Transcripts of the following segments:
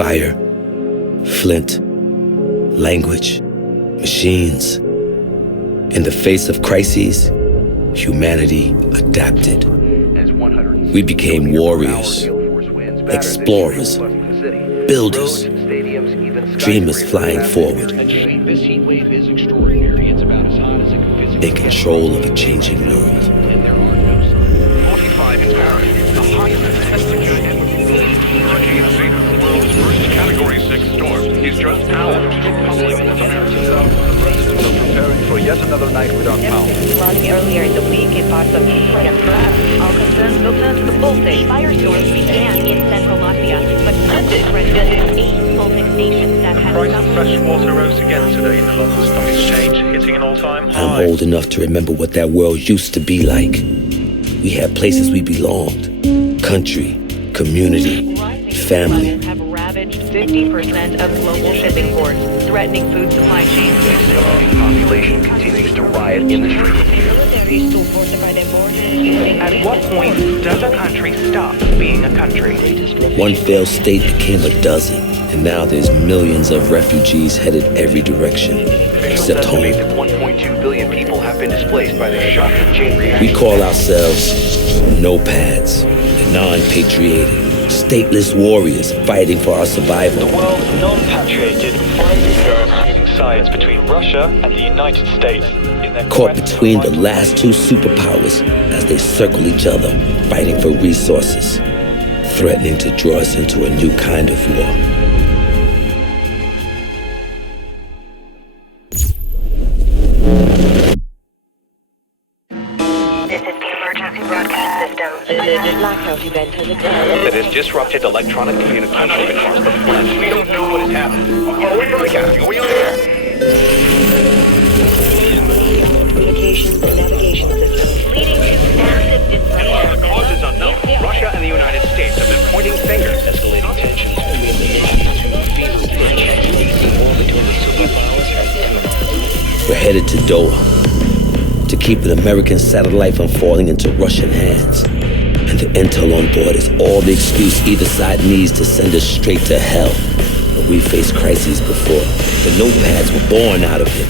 Fire, flint, language, machines. In the face of crises, humanity adapted. We became warriors, explorers, builders, dreamers flying forward, in control of a changing world. 45 in Paris, the highest temperature ever recorded. Hurricane Zeta, the world's first Category 6 storm, is just hours from pummeling North America. Residents are preparing for yet another night without power. Flooding earlier in the week in parts of Ukraine. All concerns will turn to the Baltic. Firestorms began in central Latvia, but residents 8 Baltic nations that have... Price of fresh water rose again today in the London Stock Exchange, hitting an all-time high. I'm old enough to remember what that world used to be like. We had places we belonged. Country, community, family. Have ravaged 50% of global shipping ports, threatening food supply chains. The population continues to riot in the streets. Militaries to fortify their borders. At what point does a country stop being a country? One failed state became a dozen, and now there's millions of refugees headed every direction, except home. Estimate that 1.2 billion people have been displaced by the shock and chain reaction. We call ourselves nopads, the non-patriotic, stateless warriors fighting for our survival. The world's non-patrioted find themselves choosing sides between Russia and the United States in their Caught quest between to the last two superpowers as they circle each other, fighting for resources, threatening to draw us into a new kind of war. This is the emergency broadcast system. The blackout event has occurred. That has disrupted electronic communication across the planet. We don't know what has happened. Are we broadcasting? Are we on air? Communications and navigation systems leading to massive disruption. While the cause is unknown, Russia and the United States have been pointing fingers. Escalating tensions between the nations. War between the superpowers has... We're headed to Doha to keep an American satellite from falling into Russian hands. And the intel on board is all the excuse either side needs to send us straight to hell. But we faced crises before. The nopads were born out of it.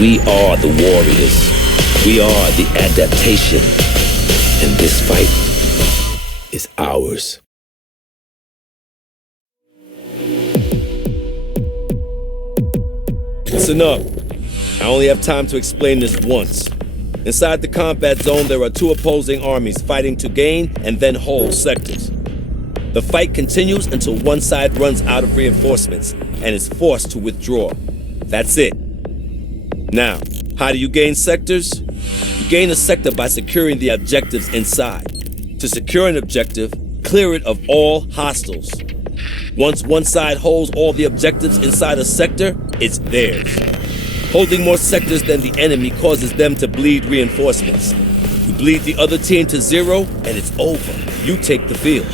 We are the warriors. We are the adaptation. And this fight is ours. It's enough. I only have time to explain this once. Inside the combat zone, there are two opposing armies fighting to gain and then hold sectors. The fight continues until one side runs out of reinforcements and is forced to withdraw. That's it. Now, how do you gain sectors? You gain a sector by securing the objectives inside. To secure an objective, clear it of all hostiles. Once one side holds all the objectives inside a sector, it's theirs. Holding more sectors than the enemy causes them to bleed reinforcements. You bleed the other team to zero, and it's over. You take the field.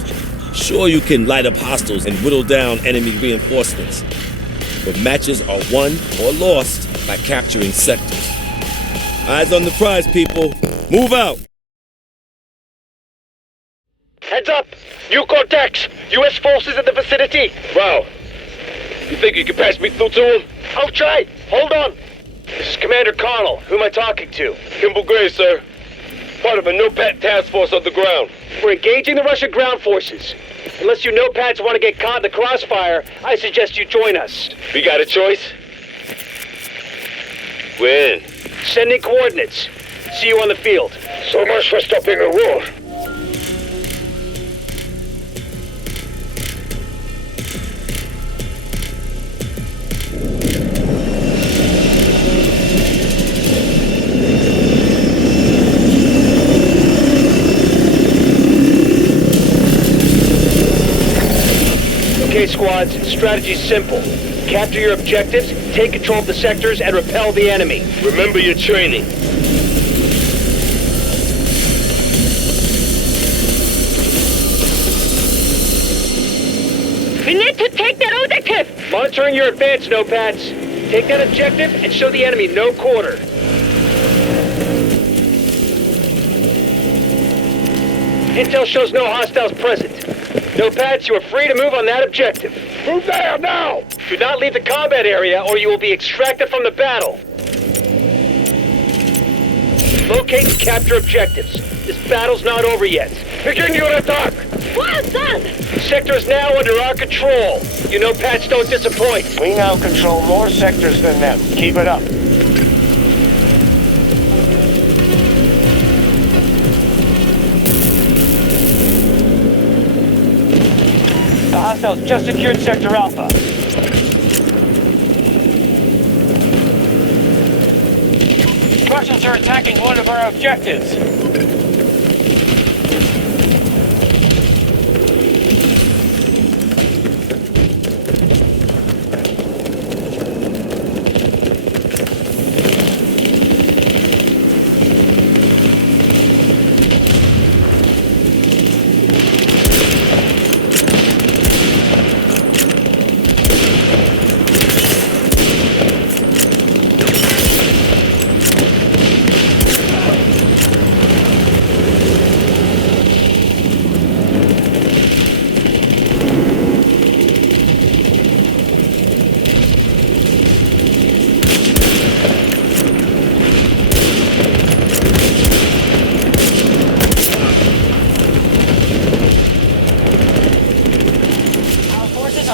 Sure, you can light up hostiles and whittle down enemy reinforcements, but matches are won or lost by capturing sectors. Eyes on the prize, people. Move out! Heads up! New Cortex! U.S. forces in the vicinity! Wow. You think you can pass me through to him? I'll try! Hold on! This is Commander Connell. Who am I talking to? Kimball Gray, sir. Part of a NOPAD task force on the ground. We're engaging the Russian ground forces. Unless you nopads want to get caught in the crossfire, I suggest you join us. We got a choice? When? Sending coordinates. See you on the field. So much for stopping a war. Okay, squads, strategy's simple. Capture your objectives, take control of the sectors, and repel the enemy. Remember your training. We need to take that objective! Monitoring your advance, nopads. Take that objective and show the enemy no quarter. Intel shows no hostiles present. Nopads, you are free to move on that objective. Move there, now! Do not leave the combat area or you will be extracted from the battle. Locate and capture objectives. This battle's not over yet. Begin your attack! Well done! The sector is now under our control. You know Pats don't disappoint. We now control more sectors than them. Keep it up. The hostiles just secured Sector Alpha. Russians are attacking one of our objectives.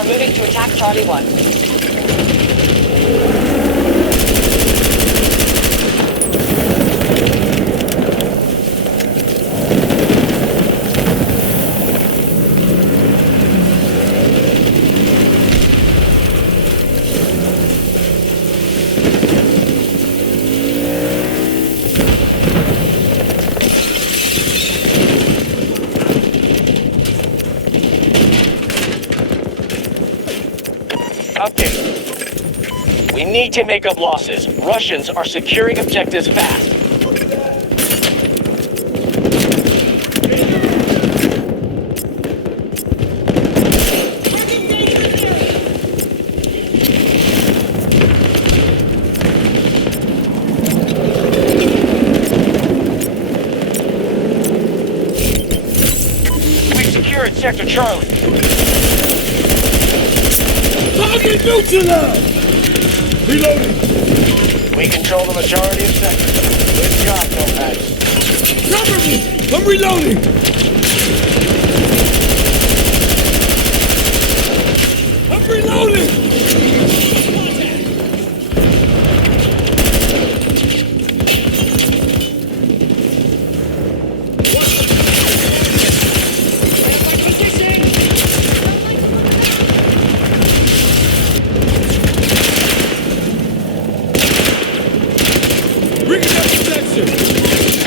Moving to attack Charlie 1. Update. We need to make up losses. Russians are securing objectives fast. We've secured Sector Charlie. Target neutralized! Reloading! We control the majority of sectors. Good job, Nomads. Cover me! I'm reloading! I'm reloading!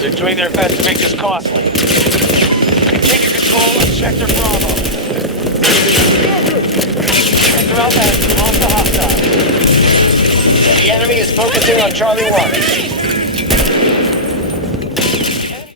They're doing their best to make this costly. Continue control of Sector Bravo. Sector Alpha has been lost to hostile. The enemy is focusing on Charlie 1.